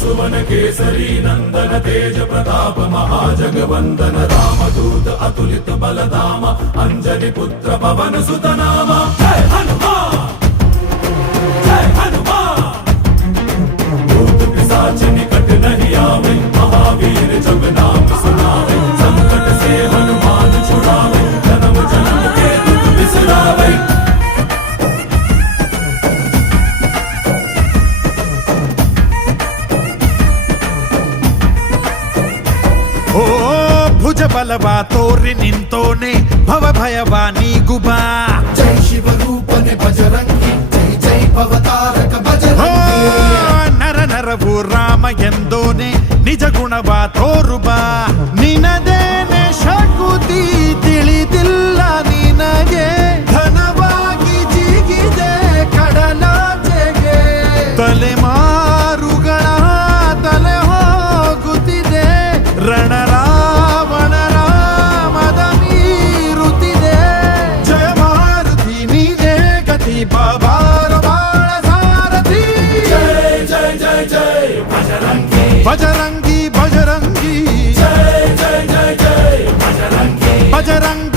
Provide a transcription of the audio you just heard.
सुवन केसरी नंदन तेज प्रताप महाजगवंदन रामदूत अतुलित बलधाम अंजनी पुत्र पवन सुत नाम जय हनुमान जय हनुमान। भूत पिशाच निकट नहीं आवे महावीर जब नाम सुनावे संकट से हनुमान छुड़ावे जन्म जन्म के दुख बिसरावे। ಓ ಭುಜ ಬಲವಾ ತೋರಿ ನಿಂತೋನೆ ಭವ ಭಯವಾ ನೀಗುಬಾ ಜೈ ಶಿವ ರೂಪನೆ ಬಜರಂಗಿ ಜೈ ಜೈ ಭವತಾರಕ ಬಜರಂಗಿ ನರ ನರವು ರಾಮ ಎಂದೋನೆ ನಿಜ ಗುಣವಾ ತೋರುಬಾ ನಿನದೇನೆ ಶಕುತಿ ತಿಳಿದಿಲ್ಲ ನಿನಗೆ ಘನವಾಗಿ ಜಿಗಿದೆ ಕಡಲಾಚೆಗೆ ತಲೆಮಾರುಗಳ ತಲೆ ಹೋಗುತ್ತಿದೆ ರಣರಾವಣರ ಮದ ಮೀರುತ್ತಿದೆ ಜಯ ಮಾರುತಿ ನೀನೇ ಗತಿ ಬಾಬಾರ ಬಾಳ ಸಾರಥಿ जय जय जय जय बजरंगी ಬಜರಂಗಿ ಬಜರಂಗಿ जय जय जय जय बजरंगी ಬಜರಂಗಿ